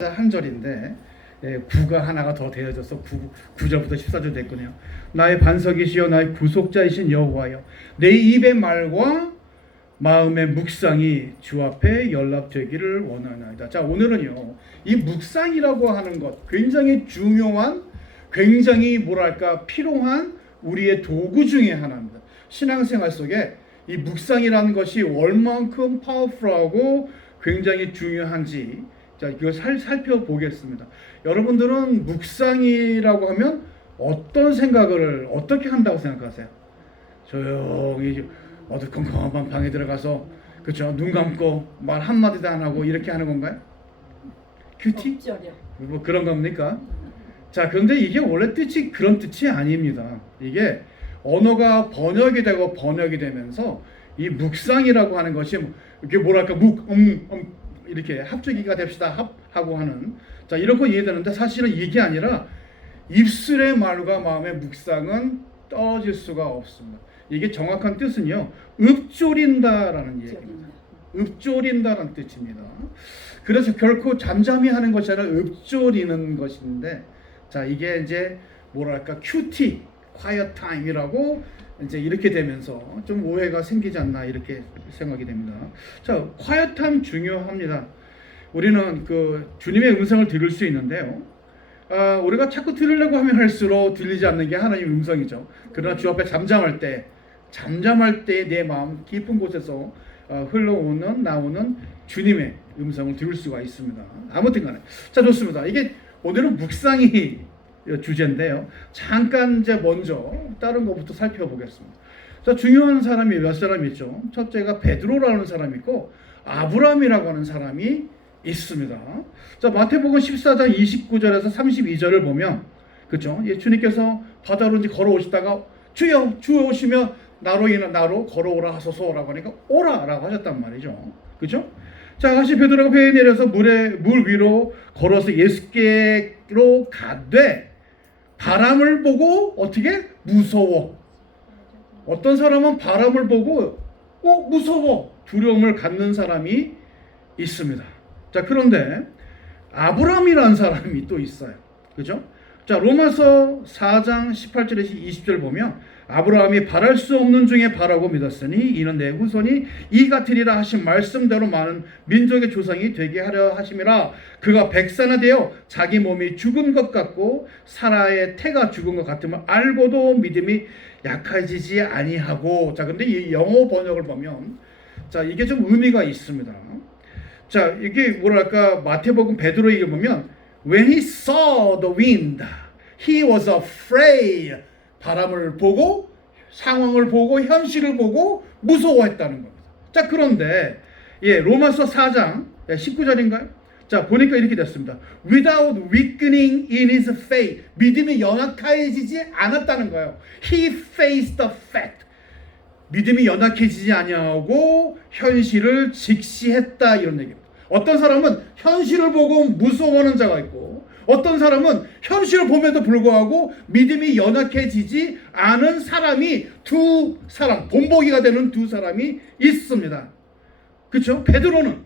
한 절인데 구가 하나가 더 되어져서 9절부터 14절 됐군요. 나의 반석이시여 나의 구속자이신 여호와여 내 입의 말과 마음의 묵상이 주 앞에 연락되기를 원하나이다. 자, 오늘은요 이 묵상이라고 하는 것 굉장히 중요한, 굉장히 뭐랄까 필요한 우리의 도구 중에 하나입니다. 신앙생활 속에 이 묵상이라는 것이 얼만큼 파워풀하고 굉장히 중요한지, 자, 이걸 살펴보겠습니다. 여러분들은 묵상이라고 하면 어떤 생각을 어떻게 한다고 생각하세요? 조용히 어두컴컴한 방에 들어가서, 그렇죠? 눈 감고 말 한마디도 안 하고 이렇게 하는 건가요? 큐티? 뭐 그런 겁니까? 자, 그런데 이게 원래 뜻이 그런 뜻이 아닙니다. 이게 언어가 번역이 되고 번역이 되면서 이 묵상이라고 하는 것이 이게 뭐랄까 이렇게 합주기가 됩시다 하고 하는, 자, 이런 거 이해되는데 사실은 이게 아니라 입술의 말과 마음의 묵상은 떨어질 수가 없습니다. 이게 정확한 뜻은요 읊조린다라는 얘기입니다. 읊조린다라는 뜻입니다. 그래서 결코 잠잠히 하는 것이 아니라 읊조리는 것인데, 자, 이게 이제 뭐랄까 큐티, quiet time이라고 이제 이렇게 되면서 좀 오해가 생기지 않나 이렇게 생각이 됩니다. 자, quiet time 중요합니다. 우리는 그 주님의 음성을 들을 수 있는데요. 우리가 자꾸 들으려고 하면 할수록 들리지 않는 게 하나님의 음성이죠. 그러나 주 앞에 잠잠할 때 내 마음 깊은 곳에서 나오는 주님의 음성을 들을 수가 있습니다. 아무튼 간에, 자, 좋습니다. 이게 오늘은 묵상이 주제인데요. 잠깐 이제 먼저 다른 것부터 살펴보겠습니다. 자, 중요한 사람이 몇 사람 있죠. 첫째가 베드로라는 사람이 있고 아브라함이라고 하는 사람이 있습니다. 자, 마태복음 14장 29절에서 32절을 보면, 그렇죠? 주님께서 바다로 이제 걸어오시다가 주여 오시면 나로 걸어오라 하소서라고 하니까 오라라고 하셨단 말이죠. 그렇죠? 자, 다시 베드로가 배에 내려서 물 위로 걸어서 예수께로 가되 바람을 보고 어떻게? 무서워. 어떤 사람은 바람을 보고 무서워, 두려움을 갖는 사람이 있습니다. 자, 그런데 아브라함이라는 사람이 또 있어요. 그죠? 자, 로마서 4장 18절에서 20절 보면 아브라함이 바랄 수 없는 중에 바라고 믿었으니 이는 내 후손이 이 같으리라 하신 말씀대로 많은 민족의 조상이 되게 하려 하심이라. 그가 백사나 되어 자기 몸이 죽은 것 같고 사라의 태가 죽은 것 같음을 알고도 믿음이 약해지지 아니하고. 자, 근데 이 영어 번역을 보면, 자, 이게 좀 의미가 있습니다. 자, 이게 뭐랄까 마태복음 베드로에게 보면 when he saw the wind, he was afraid. 바람을 보고, 상황을 보고, 현실을 보고 무서워했다는 겁니다. 자, 그런데 로마서 4장 19절인가요? 자, 보니까 이렇게 됐습니다. Without weakening in his faith, 믿음이 연약해지지 않았다는 거예요. He faced the fact. 믿음이 연약해지지 아니하고 현실을 직시했다, 이런 얘기입니다. 어떤 사람은 현실을 보고 무서워하는 자가 있고, 어떤 사람은 현실을 봄에도 불구하고 믿음이 연약해지지 않은 사람이 두 사람, 본보기가 되는 두 사람이 있습니다. 그렇죠? 베드로는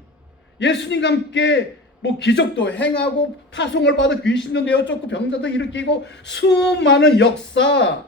예수님과 함께 기적도 행하고 파송을 받아 귀신도 내어쫓고 병자도 일으키고 수많은 역사,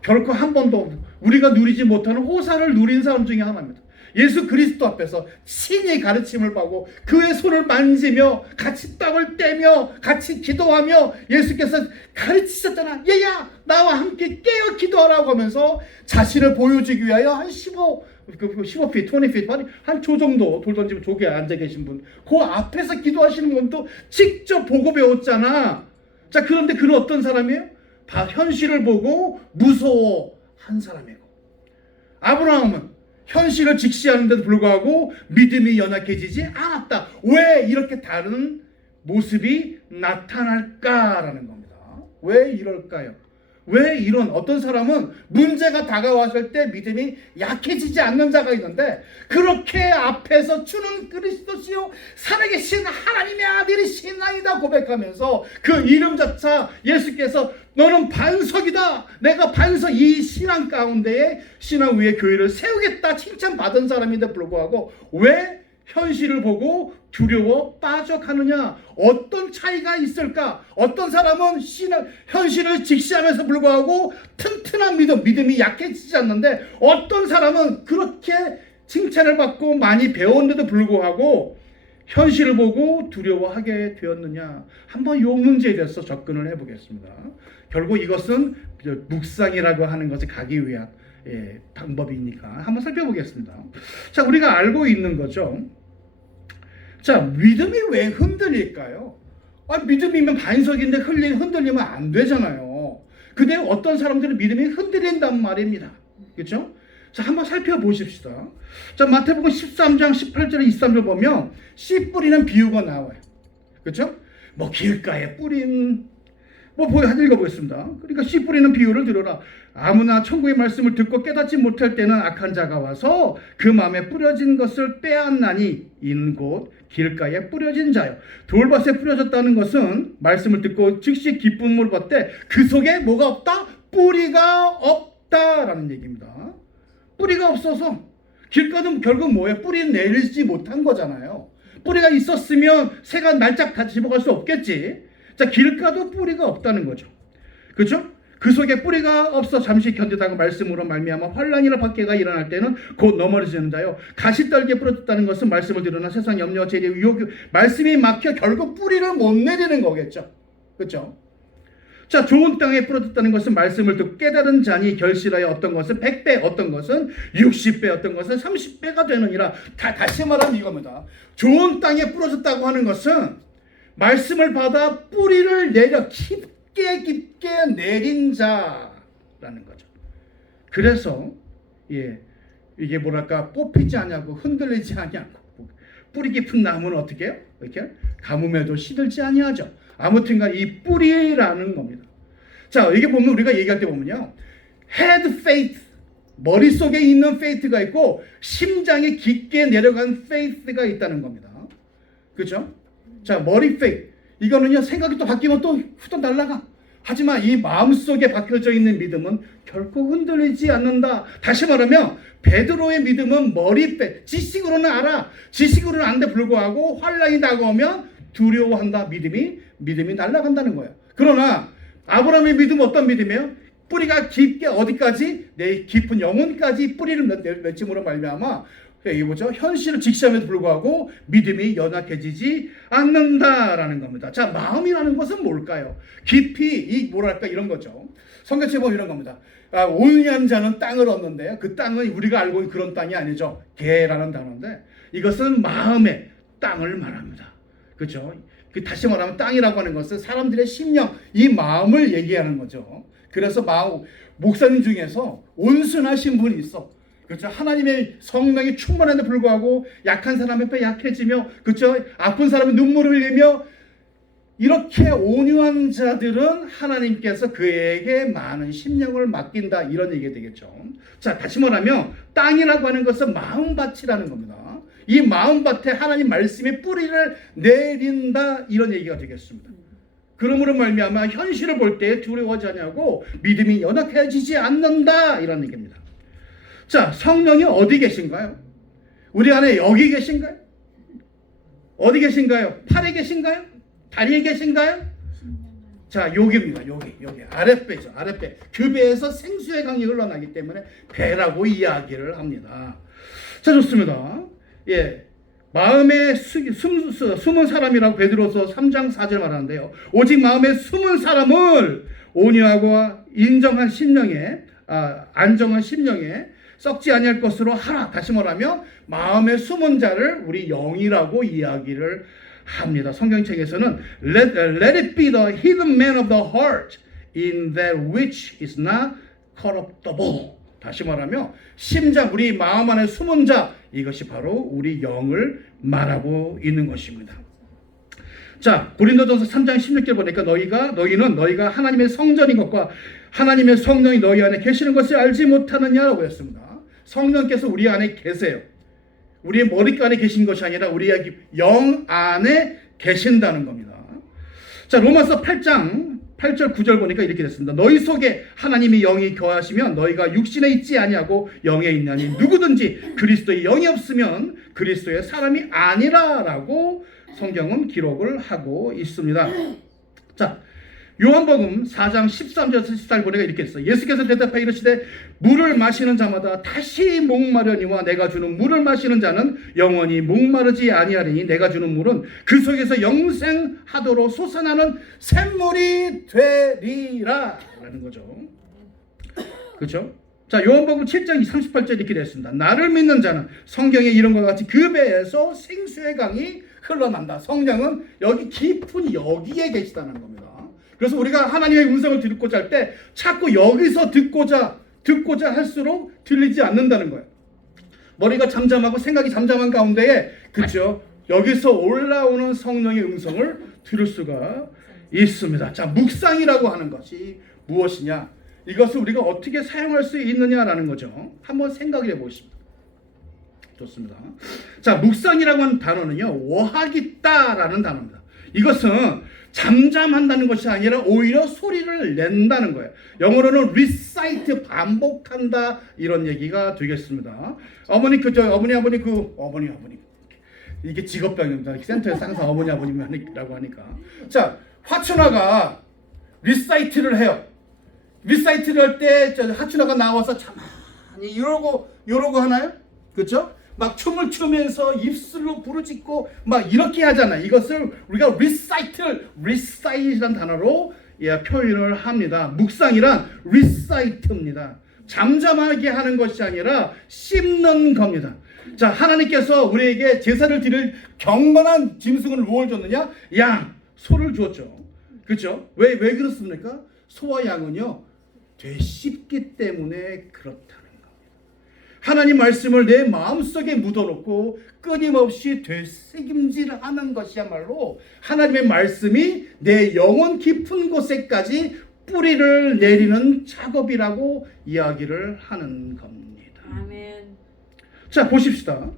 결코 한 번도 우리가 누리지 못하는 호사를 누린 사람 중에 하나입니다. 예수 그리스도 앞에서 친히 가르침을 받고 그의 손을 만지며 같이 떡을 떼며 같이 기도하며 예수께서 가르치셨잖아. 얘야, 나와 함께 깨어 기도하라고 하면서 자신을 보여주기 위하여 한 15feet, 20feet, 한 조 정도 돌 던지면 조개 앉아 계신 분, 그 앞에서 기도하시는 건 또 직접 보고 배웠잖아. 자, 그런데 그는 어떤 사람이에요? 다 현실을 보고 무서워한 사람이고, 아브라함은 현실을 직시하는데도 불구하고 믿음이 연약해지지 않았다. 왜 이렇게 다른 모습이 나타날까라는 겁니다. 왜 이럴까요? 왜 이런, 어떤 사람은 문제가 다가왔을 때 믿음이 약해지지 않는 자가 있는데, 그렇게 앞에서 주는 그리스도시요 살아계신 하나님의 아들이시나이다 고백하면서 그 이름자차 예수께서 너는 반석이다, 내가 반석, 이 신앙 가운데에 신앙 위에 교회를 세우겠다 칭찬받은 사람인데 불구하고 왜 현실을 보고 두려워 빠져가느냐? 어떤 차이가 있을까? 어떤 사람은 현실을 직시하면서 불구하고 튼튼한 믿음이 약해지지 않는데, 어떤 사람은 그렇게 칭찬을 받고 많이 배웠는데도 불구하고 현실을 보고 두려워하게 되었느냐? 한번 이 문제에 대해서 접근을 해보겠습니다. 결국 이것은 묵상이라고 하는 것을 가기 위한 방법이니까 한번 살펴보겠습니다. 자, 우리가 알고 있는 거죠. 자, 믿음이 왜 흔들릴까요? 믿음이면 반석인데 흔들리면 안 되잖아요. 근데 어떤 사람들은 믿음이 흔들린단 말입니다. 그렇죠? 자, 한번 살펴보십시다. 자, 마태복음 13장 18절에 23절 보면 씨 뿌리는 비유가 나와요. 그렇죠? 뭐 길가에 뿌린 읽어보겠습니다. 그러니까 씨 뿌리는 비유를 들어라. 아무나 천국의 말씀을 듣고 깨닫지 못할 때는 악한 자가 와서 그 마음에 뿌려진 것을 빼앗나니 이는 곧 길가에 뿌려진 자요. 돌밭에 뿌려졌다는 것은 말씀을 듣고 즉시 기쁨을 받되 그 속에 뭐가 없다? 뿌리가 없다라는 얘기입니다. 뿌리가 없어서 길가도 결국 뭐예요? 뿌리는 내리지 못한 거잖아요. 뿌리가 있었으면 새가 날짝 다 집어갈 수 없겠지. 자, 길가도 뿌리가 없다는 거죠. 그렇죠? 그 속에 뿌리가 없어 잠시 견디다가 말씀으로 말미암아 환난이나 박해가 일어날 때는 곧 넘어지는 자요. 가시떨기에 뿌려졌다는 것은 말씀을 들으나 세상 염려와 재리 유혹 말씀이 막혀 결국 뿌리를 못 내리는 거겠죠. 그렇죠? 자, 좋은 땅에 뿌려졌다는 것은 말씀을 듣고 깨달은 자니 결실하여 어떤 것은 100배, 어떤 것은 60배, 어떤 것은 30배가 되느니라. 다시 말하면 이겁니다. 좋은 땅에 뿌려졌다고 하는 것은 말씀을 받아 뿌리를 내려 깊게 내린 자라는 거죠. 그래서 이게 뭐랄까 뽑히지 않냐고 흔들리지 않냐고 뿌리 깊은 나무는 어떻게 해요? 이렇게 가뭄에도 시들지 아니하죠. 아무튼간 이 뿌리라는 겁니다. 자, 이게 보면 우리가 얘기할 때 보면요, head faith, 머릿속에 있는 faith가 있고 심장에 깊게 내려간 faith가 있다는 겁니다. 그렇죠? 자, 머리 faith, 이거는요 생각이 또 바뀌면 또 후딱 날아가. 하지만 이 마음속에 박혀져 있는 믿음은 결코 흔들리지 않는다. 다시 말하면 베드로의 믿음은 머리 faith, 지식으로는 알아. 지식으로는 아는데 불구하고 환난이 다가오면 두려워한다. 믿음이 날아간다는 거예요. 그러나 아브라함의 믿음은 어떤 믿음이에요? 뿌리가 깊게 어디까지? 내 깊은 영혼까지 뿌리를 맺음으로 말미암아 이게 뭐죠? 현실을 직시함에도 불구하고 믿음이 연약해지지 않는다라는 겁니다. 자, 마음이라는 것은 뭘까요? 깊이 뭐랄까 이런 거죠. 성경책에 보면 이런 겁니다. 온유한 자는 땅을 얻는데 그 땅은 우리가 알고 있는 그런 땅이 아니죠. 개라는 단어인데 이것은 마음의 땅을 말합니다. 그렇죠? 다시 말하면 땅이라고 하는 것은 사람들의 심령, 이 마음을 얘기하는 거죠. 그래서 목사님 중에서 온순하신 분이 있어. 그렇죠? 하나님의 성령이 충만한데 불구하고 약한 사람의 뼈 약해지며, 그렇죠? 아픈 사람의 눈물을 흘리며, 이렇게 온유한 자들은 하나님께서 그에게 많은 심령을 맡긴다, 이런 얘기가 되겠죠. 자, 다시 말하면 땅이라고 하는 것은 마음밭이라는 겁니다. 이 마음밭에 하나님 말씀의 뿌리를 내린다, 이런 얘기가 되겠습니다. 그러므로 말미암아 현실을 볼 때 두려워하지 않냐고 믿음이 연약해지지 않는다, 이런 얘기입니다. 자, 성령이 어디 계신가요? 우리 안에 여기 계신가요? 어디 계신가요? 팔에 계신가요? 다리에 계신가요? 자, 여기입니다. 여기 아랫배죠. 아랫배. 그 배에서 생수의 강이 흘러나기 때문에 배라고 이야기를 합니다. 자, 좋습니다. 예, 마음에 숨은 사람이라고 베드로서 3장 4절 말하는데요. 오직 마음에 숨은 사람을 온유하고 인정한 심령에 안정한 심령에 썩지 아니할 것으로 하라. 다시 말하면 마음에 숨은 자를 우리 영이라고 이야기를 합니다. 성경책에서는 let it be the hidden man of the heart in that which is not corruptible. 다시 말하면 심장, 우리 마음 안에 숨은 자, 이것이 바로 우리 영을 말하고 있는 것입니다. 자, 고린도전서 3장 16절 보니까 너희는 너희가 하나님의 성전인 것과 하나님의 성령이 너희 안에 계시는 것을 알지 못하느냐라고 했습니다. 성령께서 우리 안에 계세요. 우리의 머리간에 계신 것이 아니라 우리의 영 안에 계신다는 겁니다. 자, 로마서 8장 8절 9절 보니까 이렇게 됐습니다. 너희 속에 하나님이 영이 거하시면 너희가 육신에 있지 아니하고 영에 있나니 누구든지 그리스도의 영이 없으면 그리스도의 사람이 아니라라고 성경은 기록을 하고 있습니다. 자, 요한복음 4장 13절에서 14절 보니까 이렇게 했어요. 예수께서 대답하여 이르시되 물을 마시는 자마다 다시 목마르니와 내가 주는 물을 마시는 자는 영원히 목마르지 아니하리니 내가 주는 물은 그 속에서 영생하도록 솟아나는 샘물이 되리라 라는 거죠. 그렇죠? 자, 요한복음 7장 38절 이렇게 됐습니다. 나를 믿는 자는 성경에 이런 것과 같이 그 배에서 생수의 강이 흘러난다. 성령은 여기 깊은 여기에 계시다는 겁니다. 그래서 우리가 하나님의 음성을 듣고자 할 때 자꾸 여기서 듣고자 할수록 들리지 않는다는 거예요. 머리가 잠잠하고 생각이 잠잠한 가운데에 그렇죠? 여기서 올라오는 성령의 음성을 들을 수가 있습니다. 자, 묵상이라고 하는 것이 무엇이냐? 이것을 우리가 어떻게 사용할 수 있느냐라는 거죠. 한번 생각을 해보십시오. 좋습니다. 자, 묵상이라고 하는 단어는요, 워하깃다라는 단어입니다. 이것은 잠잠한다는 것이 아니라 오히려 소리를 낸다는 거예요. 영어로는 recite, 반복한다 이런 얘기가 되겠습니다. 어머니 이게 직업병입니다. 센터에서 항상 어머니 아버님이라고 하니까. 자, 화춘아가 recite를 해요. recite를 할 때 화춘아가 나와서 가만히 이러고 하나요? 그렇죠? 막 춤을 추면서 입술로 부르짖고 막 이렇게 하잖아요. 이것을 우리가 recite이라는 단어로 표현을 합니다. 묵상이란 recite입니다. 잠잠하게 하는 것이 아니라 씹는 겁니다. 자, 하나님께서 우리에게 제사를 드릴 경건한 짐승을 뭘 줬느냐? 양, 소를 주었죠. 그렇죠? 왜 그렇습니까? 소와 양은요, 되씹기 때문에 그렇다. 하나님 말씀을 내 마음속에 묻어놓고 끊임없이 되새김질하는 것이야말로 하나님의 말씀이 내 영혼 깊은 곳에까지 뿌리를 내리는 작업이라고 이야기를 하는 겁니다. 아멘. 자, 보십시다.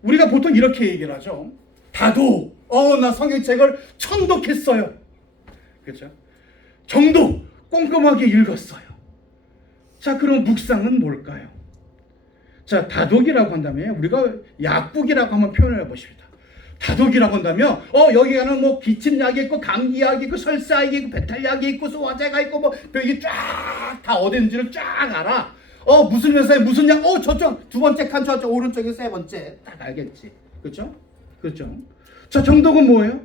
우리가 보통 이렇게 얘기를 하죠. 다도 나 성경책을 천독했어요. 그렇죠? 정독 꼼꼼하게 읽었어요. 자, 그럼 묵상은 뭘까요? 자, 다독이라고 한다면 우리가 약국이라고 한번 표현해 보십니다. 다독이라고 한다면 여기에는 뭐 기침약이 있고 감기약이 있고 설사약이 있고 배탈약이 있고 소화제가 있고 뭐 여기 쫙 다 어딘지를 쫙 알아. 무슨 회사에 무슨 약 저쪽 두 번째 칸 저쪽 오른쪽에 세 번째 딱 알겠지. 그렇죠? 그렇죠? 자, 정독은 뭐예요?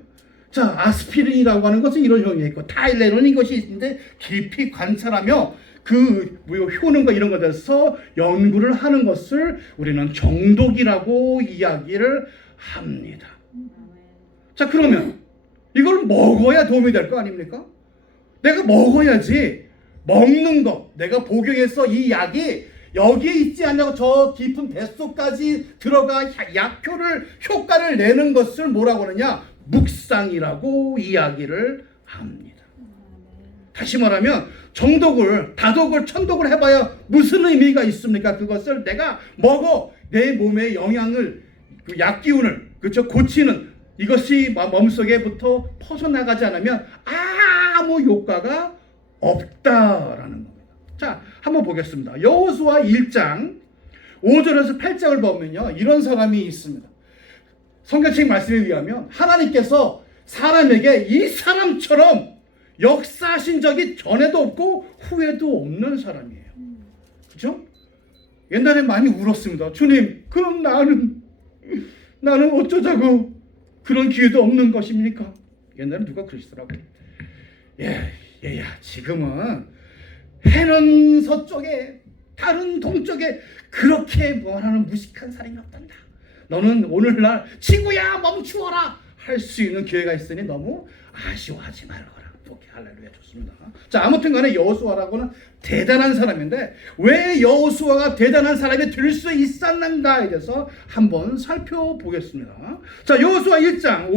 자, 아스피린이라고 하는 것은 이런 효능이 있고 타일레론 이것이 있는데 깊이 관찰하며 그 효능과 이런 것에 대해서 연구를 하는 것을 우리는 정독이라고 이야기를 합니다. 자, 그러면 이걸 먹어야 도움이 될 거 아닙니까? 내가 먹어야지. 먹는 것, 내가 복용해서 이 약이 여기에 있지 않냐고 저 깊은 뱃속까지 들어가 효과를 내는 것을 뭐라고 하느냐? 묵상이라고 이야기를 합니다. 다시 말하면 다독을 천독을 해봐야 무슨 의미가 있습니까? 그것을 내가 먹어 내 몸의 영양을 그 약기운을 그렇죠? 고치는 이것이 몸속에부터 퍼져나가지 않으면 아무 효과가 없다라는 겁니다. 자, 한번 보겠습니다. 여호수아 1장 5절에서 8장을 보면요, 이런 사람이 있습니다. 성경책 말씀에 의하면 하나님께서 사람에게 이 사람처럼 역사하신 적이 전에도 없고 후에도 없는 사람이에요. 그렇죠? 옛날에 많이 울었습니다. 주님, 그럼 나는 어쩌자고 그런 기회도 없는 것입니까? 옛날에 누가 그러시더라고요. 얘야, 지금은 해는 서쪽에 다른 동쪽에 그렇게 뭐하는 무식한 사람이 없단다. 너는 오늘날 친구야 멈추어라 할 수 있는 기회가 있으니 너무 아쉬워하지 말거라. 할렐루야, 좋습니다. 자, 아무튼 간에 여호수아라고는 대단한 사람인데 왜 여호수아가 대단한 사람이 될 수 있었는가에 대해서 한번 살펴보겠습니다. 자, 여호수아 1장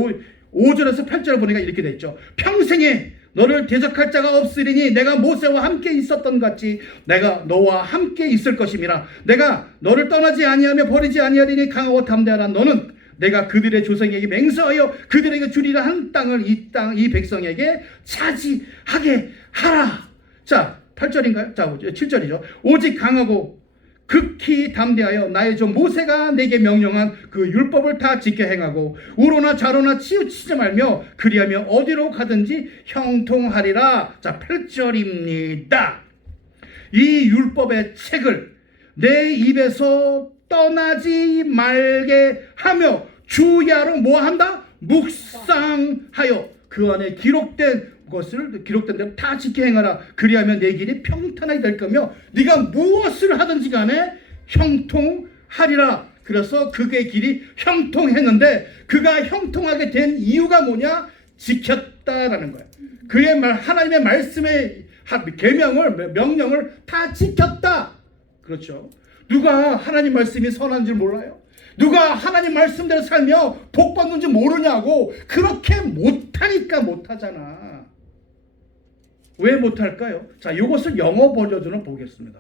5절에서 8절을 보니까 이렇게 돼 있죠. 평생에 너를 대적할 자가 없으리니 내가 모세와 함께 있었던 같이 내가 너와 함께 있을 것임이라. 내가 너를 떠나지 아니하며 버리지 아니하리니 강하고 담대하라. 너는 내가 그들의 조상에게 맹세하여 그들에게 주리라 한 땅을 이 백성에게 차지하게 하라. 자, 8절인가요? 자, 7절이죠. 오직 강하고 극히 담대하여 나의 종 모세가 내게 명령한 그 율법을 다 지켜 행하고 우로나 좌로나 치우치지 말며 그리하며 어디로 가든지 형통하리라. 자, 8절입니다. 이 율법의 책을 내 입에서 떠나지 말게 하며 주야로 뭐한다? 묵상하여 그 안에 기록된 대로 다 지켜 행하라. 그리하면 내 길이 평탄하게 될 거며 네가 무엇을 하든지 간에 형통하리라. 그래서 그의 길이 형통했는데 그가 형통하게 된 이유가 뭐냐? 지켰다라는 거예요. 그의 말, 하나님의 말씀의 명령을 다 지켰다. 그렇죠. 누가 하나님 말씀이 선한 줄 몰라요? 누가 하나님 말씀대로 살며 복 받는 줄 모르냐고. 그렇게 못하니까 못하잖아. 왜 못할까요? 자, 이것을 영어 버전으로 보겠습니다.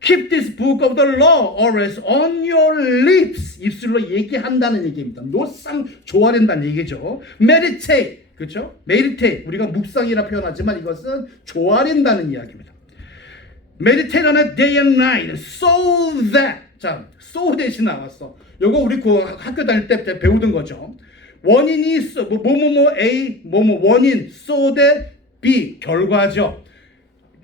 Keep this book of the law always on your lips. 입술로 얘기한다는 얘기입니다. 노상 조아린다는 얘기죠. Meditate. 그렇죠? Meditate. 우리가 묵상이라 표현하지만 이것은 조아린다는 이야기입니다. Meditate on it day and night so that. 자, so that이 나왔어. 요거 우리 그 학교 다닐 때 배우던 거죠. 원인이 뭐뭐뭐 A 뭐뭐 원인 so that B 결과죠.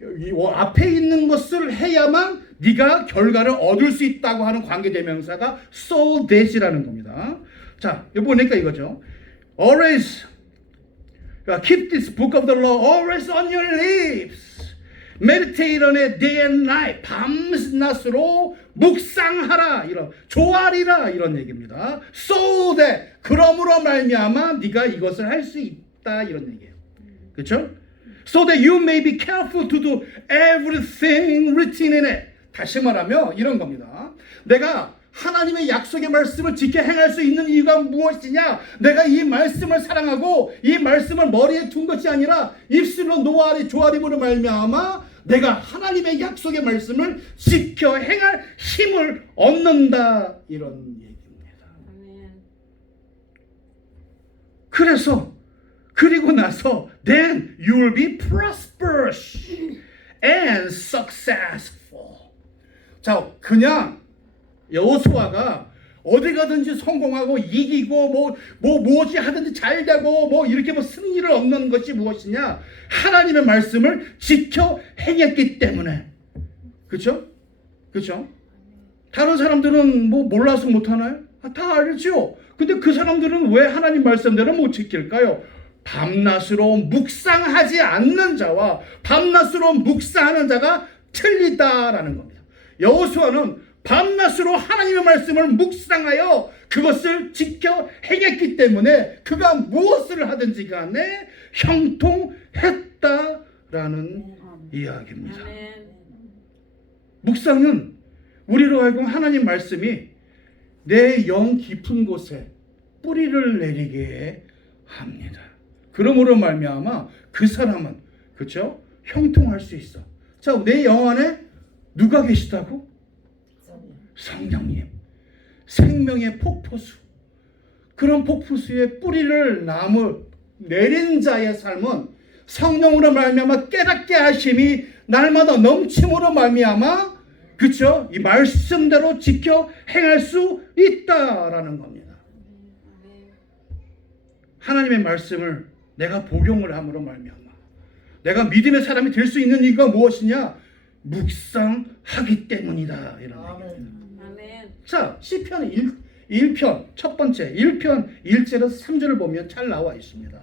이 앞에 있는 것을 해야만 네가 결과를 얻을 수 있다고 하는 관계대명사가 so that이라는 겁니다. 자, 여기 보니까 이거죠. Always keep this book of the law always on your lips. Meditate on it day and night. 밤낮으로 묵상하라. 이런 조아리라 이런 얘기입니다. So that 그러므로 말미암아 네가 이것을 할 수 있다 이런 얘기예요. 그렇죠? So that you may be careful to do everything written in it. 다시 말하면 이런 겁니다. 내가 하나님의 약속의 말씀을 지켜 행할 수 있는 이유가 무엇이냐? 내가 이 말씀을 사랑하고 이 말씀을 머리에 둔 것이 아니라 입술로 노아리 조아림으로 말미암아 내가 하나님의 약속의 말씀을 지켜 행할 힘을 얻는다 이런 얘기입니다. 그래서 그리고 나서 then you will be prosperous and successful. 자, 그냥 여호수아가 어디 가든지 성공하고 이기고 무엇이 하든지 잘 되고 이렇게 승리를 얻는 것이 무엇이냐? 하나님의 말씀을 지켜 행했기 때문에. 그렇죠? 그렇죠? 다른 사람들은 몰라서 못 하나요? 다 알죠. 근데 그 사람들은 왜 하나님 말씀대로 못 지킬까요? 밤낮으로 묵상하지 않는 자와 밤낮으로 묵상하는 자가 틀리다라는 겁니다. 여호수아는 밤낮으로 하나님의 말씀을 묵상하여 그것을 지켜 행했기 때문에 그가 무엇을 하든지 간에 형통했다라는 이야기입니다. 묵상은 우리로 하여금 하나님 말씀이 내 영 깊은 곳에 뿌리를 내리게 합니다. 그러므로 말미암아 그 사람은 그렇죠? 형통할 수 있어. 자, 내 영 안에 누가 계시다고? 성령님. 생명의 폭포수. 그런 폭포수에 뿌리를 내린 자의 삶은 성령으로 말미암아 깨닫게 하심이 날마다 넘침으로 말미암아 그렇죠? 이 말씀대로 지켜 행할 수 있다라는 겁니다. 하나님의 말씀을 내가 복용을 함으로 말미암아 내가 믿음의 사람이 될 수 있는 이유가 무엇이냐? 묵상하기 때문이다 이런 얘기입니다. 자, 시편 1편 첫 번째 1편 1절에서 3절을 보면 잘 나와 있습니다.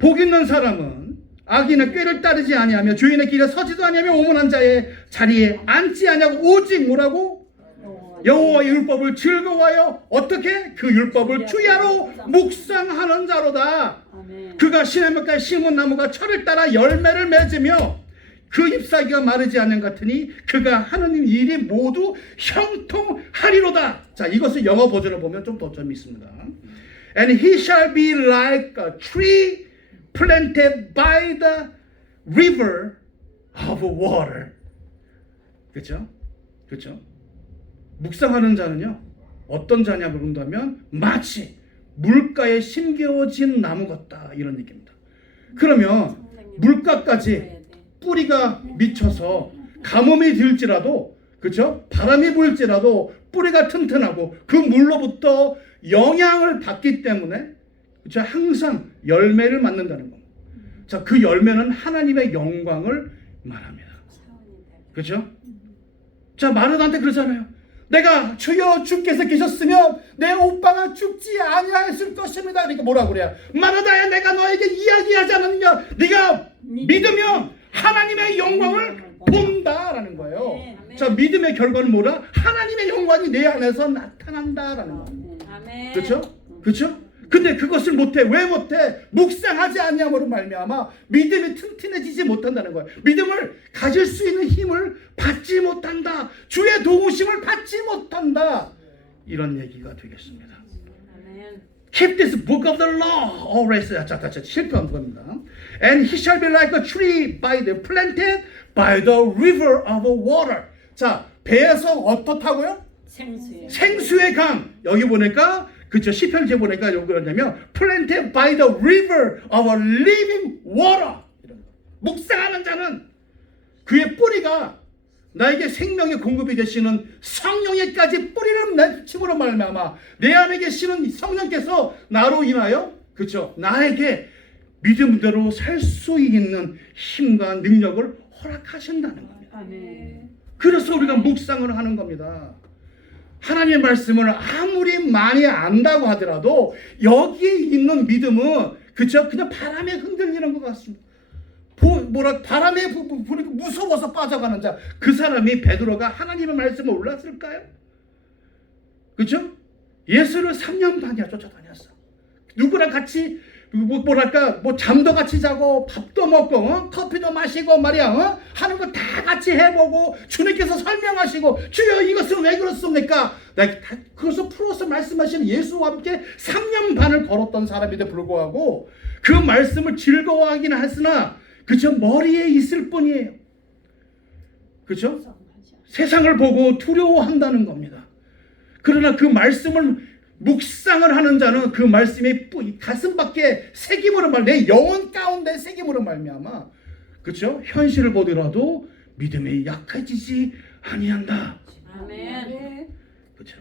복 있는 사람은 악인의 꾀를 따르지 아니하며 주인의 길에 서지도 아니하며 오만한 자의 자리에 앉지 아니하고 오직 뭐라고? 여호와의 율법을 즐거워하여 어떻게? 그 율법을 주야로 묵상하는 자로다. 그가 시냇가에 심은 나무가 철을 따라 열매를 맺으며 그 잎사귀가 마르지 않는 것 같으니 그가 하는 일이 모두 형통하리로다. 자, 이것을 영어 버전을 보면 좀 더 재미있습니다. And he shall be like a tree planted by the river of water. 그렇죠? 그렇죠? 묵상하는 자는요 어떤 자냐 그런다면 마치 물가에 심겨진 나무 같다 이런 얘기입니다. 그러면 물가까지 뿌리가 미쳐서 가뭄이 들지라도 그렇죠? 바람이 불지라도 뿌리가 튼튼하고 그 물로부터 영향을 받기 때문에 그렇죠? 항상 열매를 맺는다는 겁니다. 자, 그 열매는 하나님의 영광을 말합니다. 그렇죠? 자, 마르다한테 그러잖아요. 내가 주여 주께서 계셨으면 내 오빠가 죽지 아니하였을 것입니다. 그러니까 뭐라 그래요? 마르다야, 내가 너에게 이야기하지 않았느냐? 네가 믿으면 하나님의 영광을 본다라는 거예요. 자, 믿음의 결과는 뭐라? 하나님의 영광이 내 안에서 나타난다라는 겁니다. 그렇죠? 그렇죠? 근데 그것을 못해. 왜 못해? 묵상하지 않냐므로 말미암아 믿음이 튼튼해지지 못한다는 거예요. 믿음을 가질 수 있는 힘을 받지 못한다. 주의 도우심을 받지 못한다. 이런 얘기가 되겠습니다. Keep this book of the law always. 자, 실패한 겁니다. And he shall be like a tree planted by the river of water. 자, 배에서 어떻다고요? 생수의 강. 여기 보니까 그렇죠. 시편지에 보니까 여기 그러냐면 planted by the river of a living water. 묵상하는 자는 그의 뿌리가 나에게 생명의 공급이 되시는 성령에까지 뿌리를 맺힘으로 말미암아 내 안에 계시는 성령께서 나로 인하여 그렇죠. 나에게 믿음대로 살 수 있는 힘과 능력을 허락하신다는 겁니다. 그래서 우리가 묵상을 하는 겁니다. 하나님의 말씀을 아무리 많이 안다고 하더라도 여기에 있는 믿음은 그쵸? 그냥 바람에 흔들리는 것 같습니다. 바람에 부니까 무서워서 빠져가는 자, 그 사람이 베드로가 하나님의 말씀을 몰랐을까요? 그죠? 예수를 3년 반이나 쫓아다녔어. 누구랑 같이 잠도 같이 자고 밥도 먹고 커피도 마시고 말이야 하는 거 다 같이 해보고 주님께서 설명하시고 주여 이것은 왜 그렇습니까? 그것을 풀어서 말씀하시는 예수와 함께 3년 반을 걸었던 사람인데 불구하고 그 말씀을 즐거워하긴 했으나 그저 머리에 있을 뿐이에요. 그렇죠? 세상을 보고 두려워한다는 겁니다. 그러나 그 말씀을 묵상을 하는 자는 그 말씀이 가슴밖에 새김으로 내 영혼 가운데 새김으로 말미암아 그렇죠? 현실을 보더라도 믿음이 약해지지 아니한다. 아멘. 그렇죠?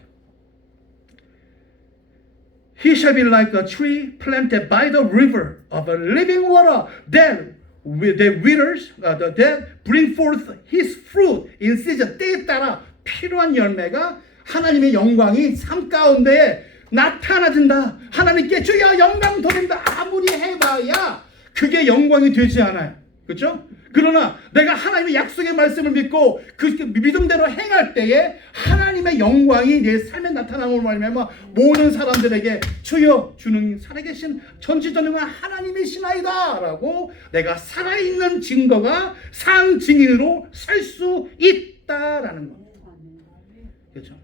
He shall be like a tree planted by the river of a living water that withers, that bring forth his fruit in season. 때에 따라 필요한 열매가 하나님의 영광이 삶 가운데 나타나진다. 하나님께 주여 영광 돌린다. 아무리 해봐야 그게 영광이 되지 않아요. 그렇죠? 그러나 내가 하나님의 약속의 말씀을 믿고 그 믿음대로 행할 때에 하나님의 영광이 내 삶에 나타나는 말이면 모든 사람들에게 주여 주는 살아계신 전지전능한 하나님이시나이다 라고 내가 살아있는 증거가 상 증인으로 살 수 있다라는 겁니다. 그렇죠?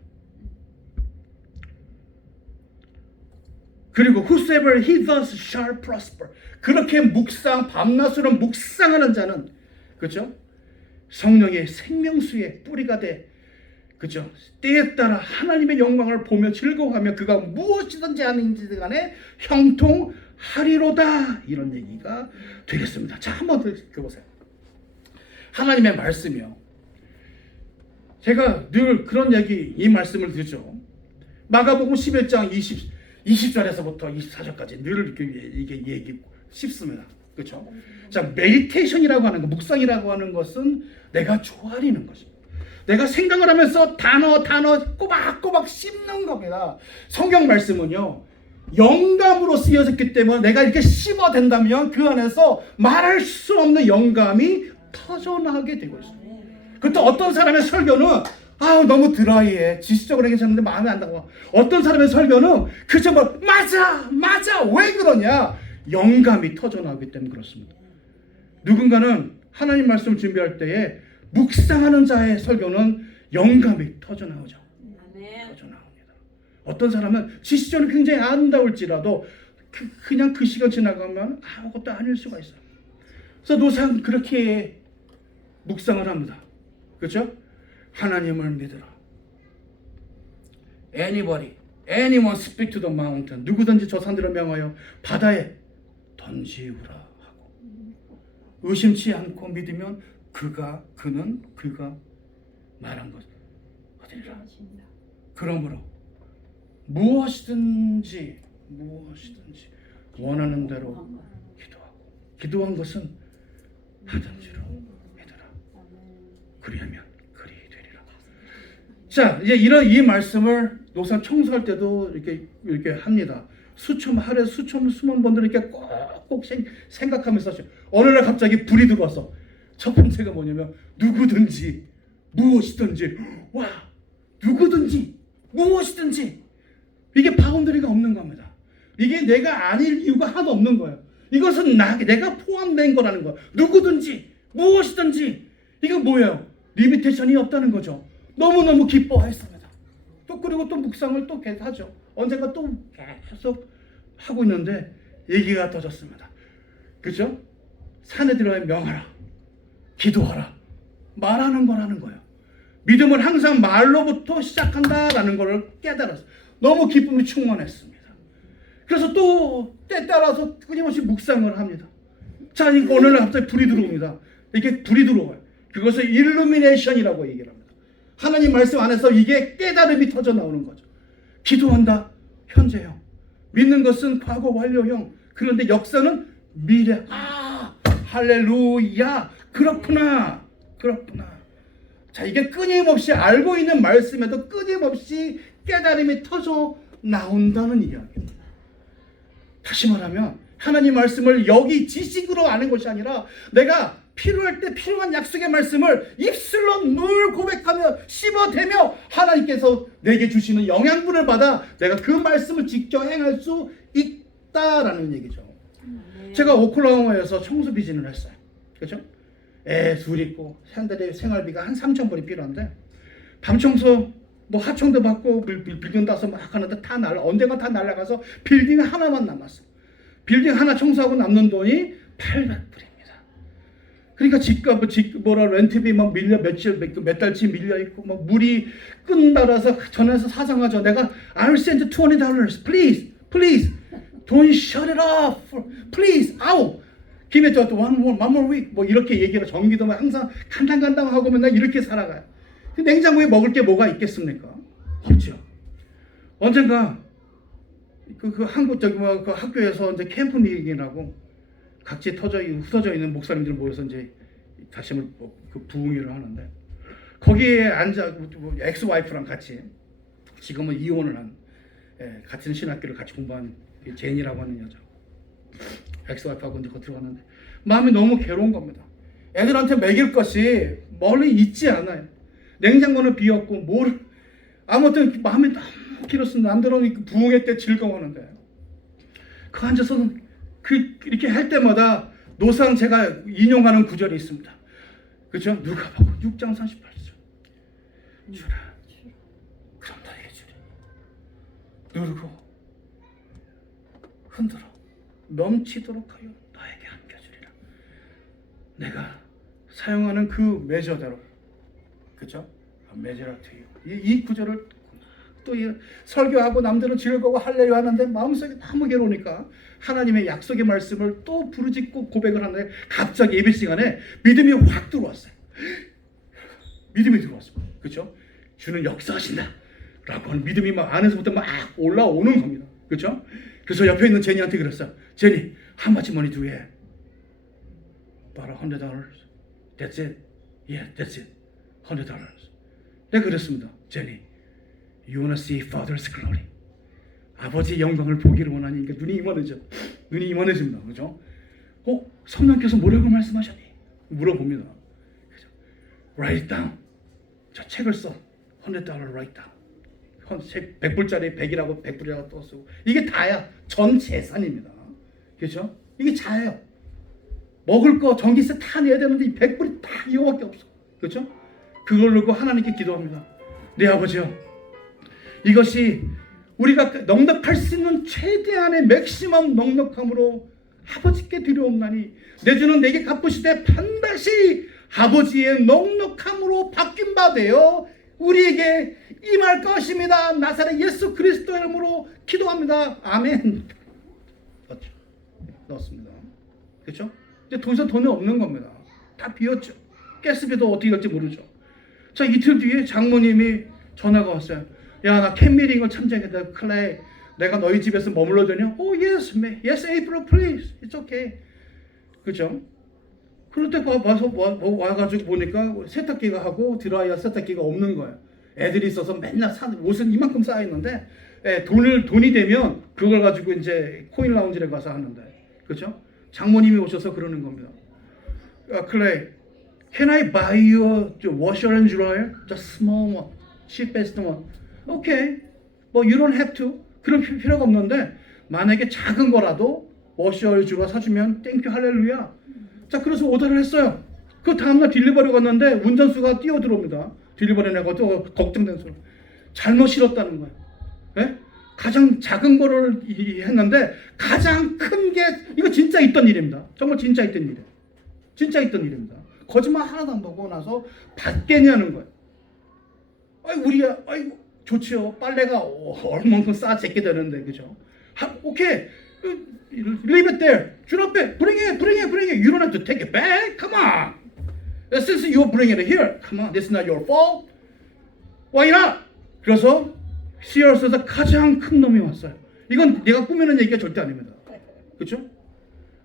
그리고 whosoever he does shall prosper. 그렇게 밤낮으로 묵상하는 자는 그렇죠? 성령의 생명수의 뿌리가 돼. 그렇죠? 때에 따라 하나님의 영광을 보며 즐거워하며 그가 무엇이든지 하는지 간에 형통하리로다. 이런 얘기가 되겠습니다. 자, 한번 더 읽어보세요. 하나님의 말씀이요. 제가 늘 그런 이 말씀을 드리죠. 마가복음 11장 20절에서부터 24절까지 늘 이게 얘기 쉽습니다. 그렇죠? 자, 메디테이션이라고 하는 것, 묵상이라고 하는 것은 내가 조아리는 것입니다. 내가 생각을 하면서 단어 꼬박꼬박 씹는 겁니다. 성경 말씀은요, 영감으로 쓰여졌기 때문에 내가 이렇게 씹어댄다면 그 안에서 말할 수 없는 영감이 터져나오게 되고 있습니다. 그때 어떤 사람의 설교는 너무 드라이해. 지식적으로 괜찮은데 마음에 안 들어. 어떤 사람의 설교는 그저 맞아 왜 그러냐? 영감이 터져나오기 때문에 그렇습니다. 누군가는 하나님 말씀을 준비할 때에 묵상하는 자의 설교는 영감이 터져나오죠. 터져나옵니다. 어떤 사람은 지식적으로 굉장히 아름다울지라도 그냥 그 시간 지나가면 아무것도 아닐 수가 있어요. 그래서 노상 그렇게 묵상을 합니다. 그렇죠? 하나님을 믿으라. Anybody Anyone speak to the mountain. 누구든지 저 산들을 명하여 바다에 던지우라 하고 의심치 않고 믿으면 그는 말한 것 하리라. 그러므로 무엇이든지 원하는 대로 기도한 것은 받은 줄로 믿으라. 그리하면 그리 되리라. 자, 이제 이 말씀을 노상 청소할 때도 이렇게 합니다. 하루에 수천 번들 이렇게 꼭 생각하면서 어느 날 갑자기 불이 들어왔어. 첫 번째가 뭐냐면 누구든지 무엇이든지 누구든지 무엇이든지 이게 바운더리가 없는 겁니다. 이게 내가 아닐 이유가 하나도 없는 거예요. 이것은 내가 포함된 거라는 거예요. 누구든지 무엇이든지 이거 뭐예요? 리미테이션이 없다는 거죠. 너무너무 기뻐했습니다. 또 그리고 또 묵상을 또 계속 하죠. 언젠가 또 계속 하고 있는데 얘기가 터졌습니다. 그죠? 산에 들어가 명하라, 기도하라, 말하는 거라는 거예요. 믿음은 항상 말로부터 시작한다라는 것을 깨달았어요. 너무 기쁨이 충만했습니다. 그래서 또 때 따라서 끊임없이 묵상을 합니다. 자, 이거 어느 날 갑자기 불이 들어옵니다. 이게 불이 들어와요. 그것을 일루미네이션이라고 얘기를 합니다. 하나님 말씀 안에서 이게 깨달음이 터져 나오는 거죠. 기도한다, 현재형. 믿는 것은 과거 완료형. 그런데 역사는 미래. 할렐루야. 그렇구나. 자, 이게 끊임없이 알고 있는 말씀에도 끊임없이 깨달음이 터져 나온다는 이야기입니다. 다시 말하면 하나님 말씀을 여기 지식으로 아는 것이 아니라 내가 필요할 때 필요한 약속의 말씀을 입술로 늘 고백하며 씹어대며 하나님께서 내게 주시는 영양분을 받아 내가 그 말씀을 직접 행할 수 있다라는 얘기죠. 제가 오클라호마에서 청소 비즈니스를 했어요. 그렇죠? 애 둘 있고 생활비가 한 3,000불이 필요한데 밤 청소 하청도 받고 빌딩 따서 막 하는데 언젠가 다 날아가서 빌딩 하나만 남았어. 빌딩 하나 청소하고 남는 돈이 800불입니다. 그러니까 집값 렌트비 막 밀려 몇 달치 밀려 있고 막 물이 끈달아서 전화해서 사장하죠. 내가 I'll send $20 please don't shut it off please out. 김에 저 one more week 이렇게 얘기를 전기도 항상 간당간당하고 맨날 이렇게 살아가요. 냉장고에 먹을 게 뭐가 있겠습니까? 없죠. 언젠가 그 한국 그 학교에서 이제 캠프 미팅이라고 각지 흩어져 있는 목사님들 모여서 이제 다시 한번 그 부흥회를 하는데 거기에 앉아 엑스 와이프랑 같이 지금은 이혼을 한 같은 신학교를 같이 공부한 제니라고 하는 여자 엑스 와이프하고 이제 들어갔는데 마음이 너무 괴로운 겁니다. 애들한테 먹일 것이 멀리 있지 않아요. 냉장고는 비었고 아무튼 마음이 너무 길었습니다. 남들은 부흥회 때 즐거워하는데 그 앉아서는 이렇게 할 때마다 노상 제가 인용하는 구절이 있습니다. 그렇죠? 누가복음 6장 38절 주라 그럼 너에게 주리 누르고 흔들어 넘치도록 하여 너에게 안겨주리라. 내가 사용하는 그 메저대로 그렇죠? 메저라트유 이 구절을 또 설교하고 남들은 즐거워 할렐루야 하는데 마음속에 너무 괴로우니까 하나님의 약속의 말씀을 또 부르짖고 고백을 하는데 갑자기 예배 시간에 믿음이 확 들어왔어요. 믿음이 들어왔습니다. 그렇죠? 주는 역사하신다 라고 하는 믿음이 막 안에서부터 막 올라오는 겁니다. 그렇죠? 그래서 옆에 있는 제니한테 그랬어요. 제니, how much money do you have? About $100. That's it. Yeah, that's it. $100. 내가 그랬습니다. 제니, you wanna see Father's glory? 아버지의 영광을 보기를 원하니까 눈이 이만해집니다. 그죠? 성령께서 뭐라고 말씀하셨니? 물어봅니다. 그죠? Write it down. 저 책을 써. $100 write down. 100불짜리 100이라고 100불이라고 또 쓰고 이게 다야. 전 재산입니다. 그렇죠? 이게 자예요. 먹을 거 전기세 다 내야 되는데 이 100불이 다 이거밖에 없어. 그렇죠? 그걸 놓고 하나님께 기도합니다. 네 아버지요. 이것이 우리가 넉넉할 수 있는 최대한의 맥시멈 넉넉함으로 아버지께 드려옵나니 내 주는 내게 갚으시되 반드시 아버지의 넉넉함으로 바뀐 바 되어 우리에게 임할 것입니다. 나사렛 예수 그리스도의 이름으로 기도합니다. 아멘. 그렇죠. 넣었습니다. 그렇죠? 이제 더 이상 돈이 없는 겁니다. 다 비었죠. 가스비도 어떻게 될지 모르죠. 자, 이틀 뒤에 장모님이 전화가 왔어요. 야, 나 캠미팅을 참석했다. 클레이, 내가 너희 집에서 머물러도 되냐? Oh, yes, yes, April, please. It's okay. 그죠? 그럴 때 와가지고 보니까 세탁기가 하고 드라이어 세탁기가 없는 거예요. 애들이 있어서 맨날 옷은 이만큼 쌓여있는데 돈이 되면 그걸 가지고 이제 코인 라운지에 가서 하는데, 그죠? 장모님이 오셔서 그러는 겁니다. 클레이, can I buy you a washer and dryer? Just small one, cheapest one. Okay, but you don't have to. 그런 필요가 없는데 만약에 작은 거라도 워셔 주가 사주면 땡큐 할렐루야. 자, 그래서 오더를 했어요. 그 다음날 딜리버리 갔는데 운전수가 뛰어들어옵니다. 딜리버리 내가 또 걱정된 소리. 잘못 실었다는 거예요. 네? 가장 작은 거를 했는데 가장 큰 게 이거 진짜 있던 일입니다. 정말 진짜 있던 일이에요. 진짜 있던 일입니다. 거짓말 하나도 안 보고 나서 받겠냐는 거예요. 아이고 좋지요. 빨래가 얼만큼 쌓아제게 되는데, 그죠? 오케이. Leave it there. Do not back. Bring it. You don't have to take it back. Come on. Since you bring it here, come on. This is not your fault. Why not? 그래서 시어스에서 가장 큰 놈이 왔어요. 이건 내가 꾸미는 얘기가 절대 아닙니다. 그렇죠?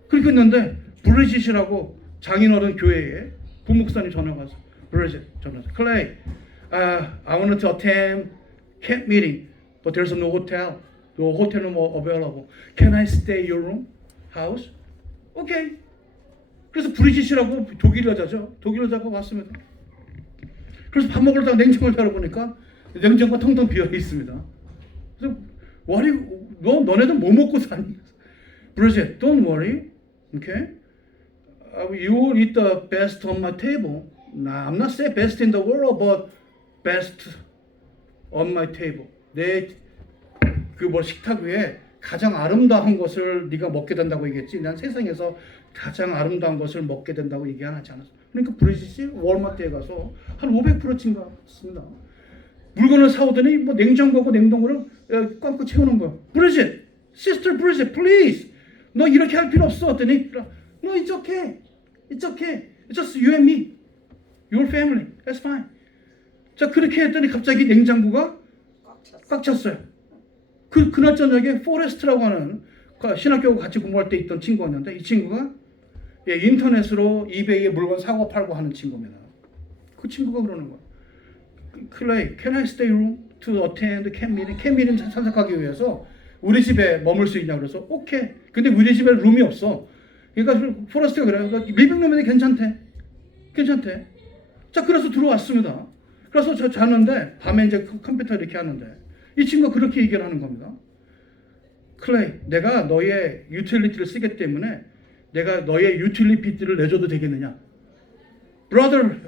그렇게 했는데 브리짓이라고 장인어른 교회에 부목사님 전화가 왔어. 브리짓 전화. 클레이, I want to attend camp meeting, but there's no hotel. The hotel room available. Can I stay your room, house? Okay. 그래서 브리짓이라고 독일 여자죠. 독일 여자가 왔습니다. 그래서 밥 먹으러 냉장고를 열어보니까 냉장고가 텅텅 비어 있습니다. 그래서 너네들 뭐 먹고 사니? 브리짓, don't worry. Okay. You will eat the best on my table. Nah, I'm not saying best in the world, but best on my table. 내 식탁 위에 가장 아름다운 것을 네가 먹게 된다고 얘기했지. 난 세상에서 가장 아름다운 것을 먹게 된다고 얘기 안 하지 않았어. 그러니까 브리짓이 월마트에 가서 한 500% 증가했습니다. 물건을 사오더니 뭐 냉장고하고 냉동고를 꽉꽉 채우는 거야. 브리짓, sister 브리짓, please. 너 이렇게 할 필요 없어. 했더니 No, it's okay. It's okay. It's just you and me. Your family. That's fine. 자, 그렇게 했더니 갑자기 냉장고가 꽉 찼어요. 그날 저녁에 포레스트라고 하는 신학교 같이 공부할 때 있던 친구였는데 이 친구가 인터넷으로 이베이에 물건 사고 팔고 하는 친구입니다. 그 친구가 그러는 거야. 클레이, can I stay room to attend camp meeting? 캠 미팅 참석하기 위해서 우리 집에 머물 수 있냐 그래서 오케이. 근데 우리 집에 룸이 없어. 그러니까 포레스트가 그래요. 그러니까 리빙룸인데 괜찮대. 자, 그래서 들어왔습니다. 그래서 저 자는데 밤에 이제 컴퓨터 이렇게 하는데 이 친구가 그렇게 얘기를 하는 겁니다. 클레이, 내가 너의 유틸리티를 쓰기 때문에 내가 너의 유틸리티를 내줘도 되겠느냐? Brother,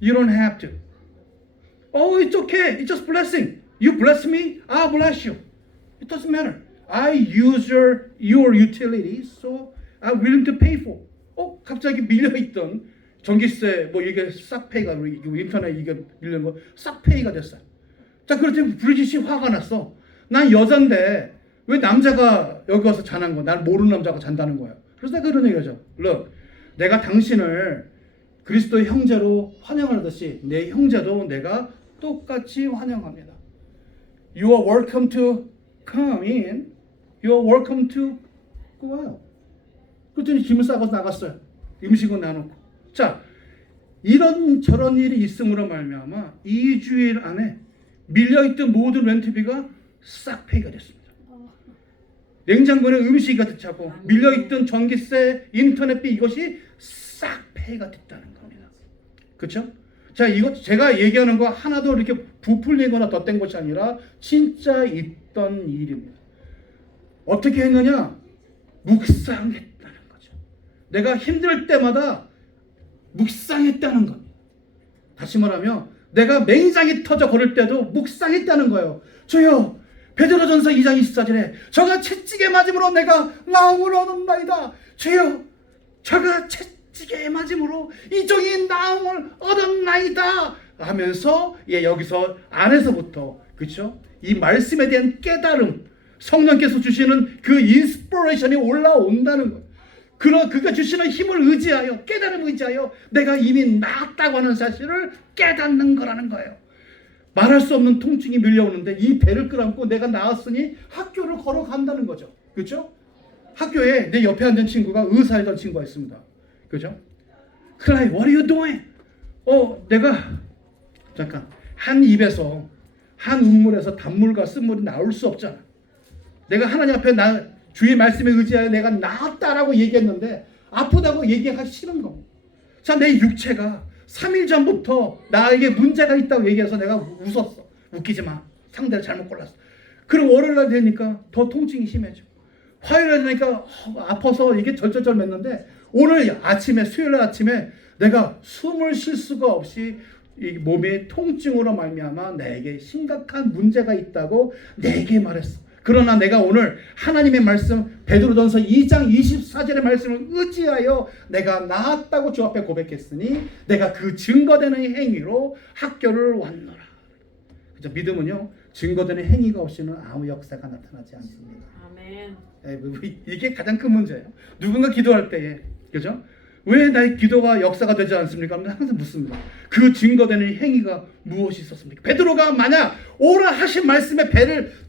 you don't have to. Oh, it's okay. It's just blessing. You bless me, I'll bless you. It doesn't matter. I use your utilities, so I'm willing to pay for. 갑자기 밀려있던 전기세 뭐 이게 싹 페이가 인터넷 이게 밀린 거 싹 페이가 됐어요. 자, 그렇더니 브리짓이 화가 났어. 난 여잔데 왜 남자가 여기 와서 자는 거야? 날 모르는 남자가 잔다는 거야. 그래서 내가 그런 얘기하죠. Look, 내가 당신을 그리스도의 형제로 환영하듯이 내 형제도 내가 똑같이 환영합니다. You are welcome to come in. You are welcome to go out. 그랬더니 짐을 싸고 나갔어요. 음식은 나눠놓고. 자, 이런 저런 일이 있음으로 말미암아 2주일 안에 밀려있던 모든 렌트비가 싹 페이가 됐습니다. 냉장고에 음식이 가득 차고 밀려있던 전기세, 인터넷비 이것이 싹 페이가 됐다는 겁니다. 그렇죠? 자, 이것 제가 얘기하는 거 하나도 이렇게 부풀리거나 덧댄 것이 아니라 진짜 있던 일입니다. 어떻게 했느냐? 묵상했다는 거죠. 내가 힘들 때마다 묵상했다는 겁니다. 다시 말하면 내가 맹장이 터져 걸을 때도 묵상했다는 거예요. 주여, 베드로전서 2장 24절에 저가 채찍에 맞음으로 내가 나음을 얻었나이다. 주여, 저가 채찍에 맞음으로 이 종이 나음을 얻었나이다. 하면서 여기서 안에서부터 그렇죠? 이 말씀에 대한 깨달음, 성령께서 주시는 그 인스피레이션이 올라온다는 것. 그가 주시는 힘을 의지하여, 깨달음을 의지하여 내가 이미 나았다고 하는 사실을 깨닫는 거라는 거예요. 말할 수 없는 통증이 밀려오는데 이 배를 끌어안고 내가 나았으니 학교를 걸어간다는 거죠. 그렇죠? 학교에 내 옆에 앉은 친구가 의사이던 친구가 있습니다. 그죠? 클라이, what are you doing? 내가 잠깐 한 입에서 한 운물에서 단물과 쓴물이 나올 수 없잖아. 내가 하나님 앞에 주의 말씀에 의지하여 내가 나았다라고 얘기했는데 아프다고 얘기하기 싫은 겁니다. 자, 내 육체가 3일 전부터 나에게 문제가 있다고 얘기해서 내가 웃었어. 웃기지 마. 상대를 잘못 골랐어. 그리고 월요일날 되니까 더 통증이 심해져. 화요일날 되니까 아파서 이게 절절절 맺는데 오늘 아침에 수요일 아침에 내가 숨을 쉴 수가 없이 이 몸의 통증으로 말미암아 내게 심각한 문제가 있다고 내게 말했어. 그러나 내가 오늘 하나님의 말씀 베드로전서 2장 24절의 말씀을 의지하여 내가 나았다고 주 앞에 고백했으니 내가 그 증거되는 행위로 학교를 왔노라. 그죠? 믿음은요 증거되는 행위가 없이는 아무 역사가 나타나지 않습니다. 아멘. 이게 가장 큰 문제예요. 누군가 기도할 때에 그죠? 왜 나의 기도가 역사가 되지 않습니까? 항상 묻습니다. 그 증거되는 행위가 무엇이 있었습니까? 베드로가 만약 오라 하신 말씀에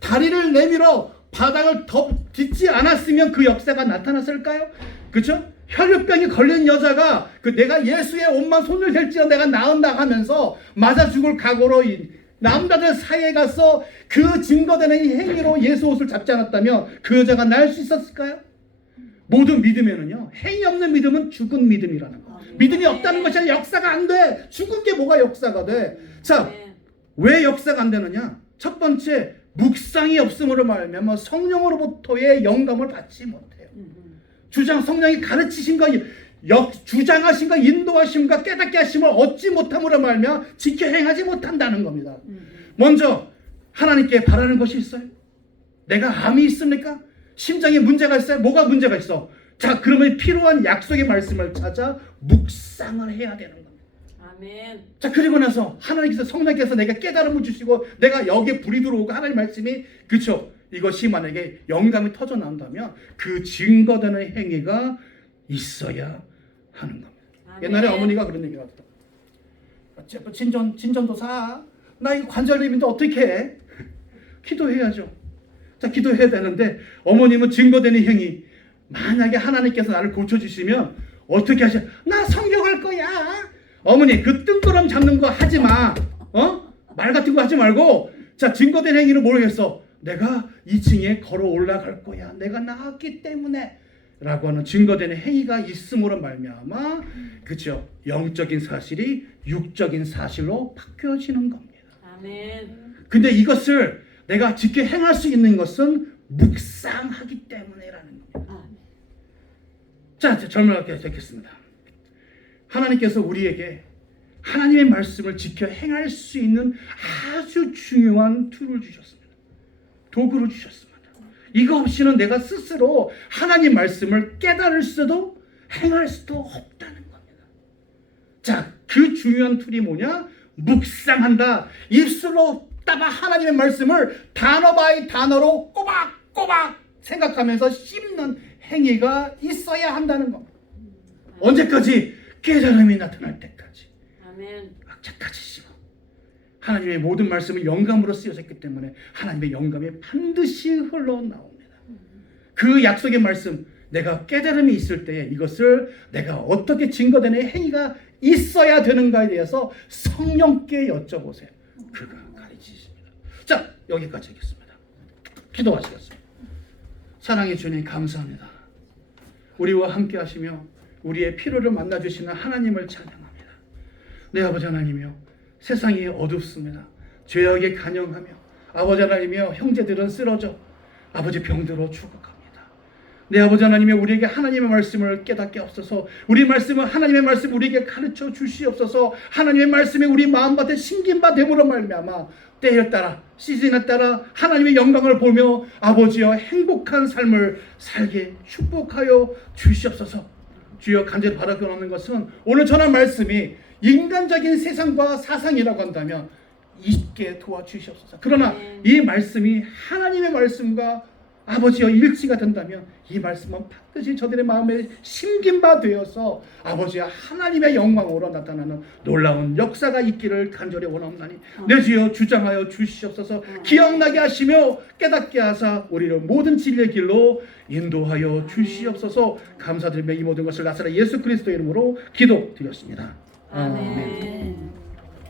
다리를 내밀어 바닥을 딛지 않았으면 그 역사가 나타났을까요? 그렇죠? 혈류병이 걸린 여자가 내가 예수의 옷만 손을 댈지어 내가 나은다 하면서 맞아 죽을 각오로 남자들 사이에 가서 그 증거되는 행위로 예수 옷을 잡지 않았다면 그 여자가 날 수 있었을까요? 모든 믿음에는요 행위 없는 믿음은 죽은 믿음이라는 거. 믿음이 없다는 것이 아니라 역사가 안 돼. 죽은 게 뭐가 역사가 돼? 자, 왜 역사가 안 되느냐? 첫 번째, 묵상이 없음으로 말하면 성령으로부터의 영감을 받지 못해요. 성령이 가르치신 거, 주장하신 거, 인도하심과 깨닫게 하심을 얻지 못함으로 말하면 지켜 행하지 못한다는 겁니다. 먼저 하나님께 바라는 것이 있어요? 내가 암이 있습니까? 심장에 문제가 있어요? 뭐가 문제가 있어? 자, 그러면 필요한 약속의 말씀을 찾아 묵상을 해야 되는 겁니다. 아멘. 자, 그리고 나서 하나님께서 성령께서 내가 깨달음을 주시고 내가 여기에 불이 들어오고 하나님 말씀이 그렇죠. 이것이 만약에 영감이 터져 나온다면 그 증거되는 행위가 있어야 하는 겁니다. 아멘. 옛날에 어머니가 그런 얘기를 하더라고요. 진전도사, 나 이거 관절염인데 어떻게 해? 기도해야죠. 자, 기도해야 되는데 어머님은 증거되는 행위, 만약에 하나님께서 나를 고쳐주시면 어떻게 하셔? 나 성경할 거야. 어머니 그 뜬구름 잡는 거 하지 마. 말 같은 거 하지 말고 자, 증거된 행위를 모르겠어. 내가 2층에 걸어 올라갈 거야. 내가 나았기 때문에 라고 하는 증거되는 행위가 있음으로 말미암아 그렇죠? 영적인 사실이 육적인 사실로 바뀌어지는 겁니다. 아멘. 근데 이것을 내가 지켜 행할 수 있는 것은 묵상하기 때문에라는 겁니다. 자, 설명하게 되겠습니다. 하나님께서 우리에게 하나님의 말씀을 지켜 행할 수 있는 아주 중요한 툴을 주셨습니다. 도구를 주셨습니다. 이거 없이는 내가 스스로 하나님 말씀을 깨달을 수도 행할 수도 없다는 겁니다. 자, 그 중요한 툴이 뭐냐? 묵상한다. 입술로 따바 하나님의 말씀을 단어 바이 단어로 꼬박꼬박 생각하면서 씹는 행위가 있어야 한다는 겁니다. 언제까지? 깨달음이 나타날 때까지. 아멘. 악착같이 씹어. 하나님의 모든 말씀은 영감으로 쓰여졌기 때문에 하나님의 영감이 반드시 흘러나옵니다. 그 약속의 말씀, 내가 깨달음이 있을 때에 이것을 내가 어떻게 증거되는 행위가 있어야 되는가에 대해서 성령께 여쭤보세요. 그가 가르치십니다. 자, 여기까지 하겠습니다. 기도하시겠습니다. 사랑의 주님 감사합니다. 우리와 함께 하시며 우리의 필요를 만나주시는 하나님을 찬양합니다. 내 아버지 하나님이여, 세상이 어둡습니다. 죄악에 간영하며 아버지 하나님이여, 형제들은 쓰러져 아버지 병들어 죽어갑니다. 내 아버지 하나님이여, 우리에게 하나님의 말씀을 깨닫게 없어서 우리 말씀은 하나님의 말씀 우리에게 가르쳐 주시옵소서. 하나님의 말씀에 우리 마음밭에 심긴바 됨으로 말미암아 때에 따라 시즌에 따라 하나님의 영광을 보며 아버지여 행복한 삶을 살게 축복하여 주시옵소서. 주여 간절히 바라고는 것은 오늘 전한 말씀이 인간적인 세상과 사상이라고 한다면 잊게 도와주시옵소서. 그러나 이 말씀이 하나님의 말씀과 아버지여 일치가 된다면 이 말씀은 반드시 저들의 마음에 심긴 바 되어서 아버지와 하나님의 영광으로 나타나는 놀라운 역사가 있기를 간절히 원하옵나니 내 주여 주장하여 주시옵소서. 기억나게 하시며 깨닫게 하사 우리를 모든 진리의 길로 인도하여 주시옵소서. 감사드리며 이 모든 것을 나사렛 예수 그리스도의 이름으로 기도드렸습니다. 아멘.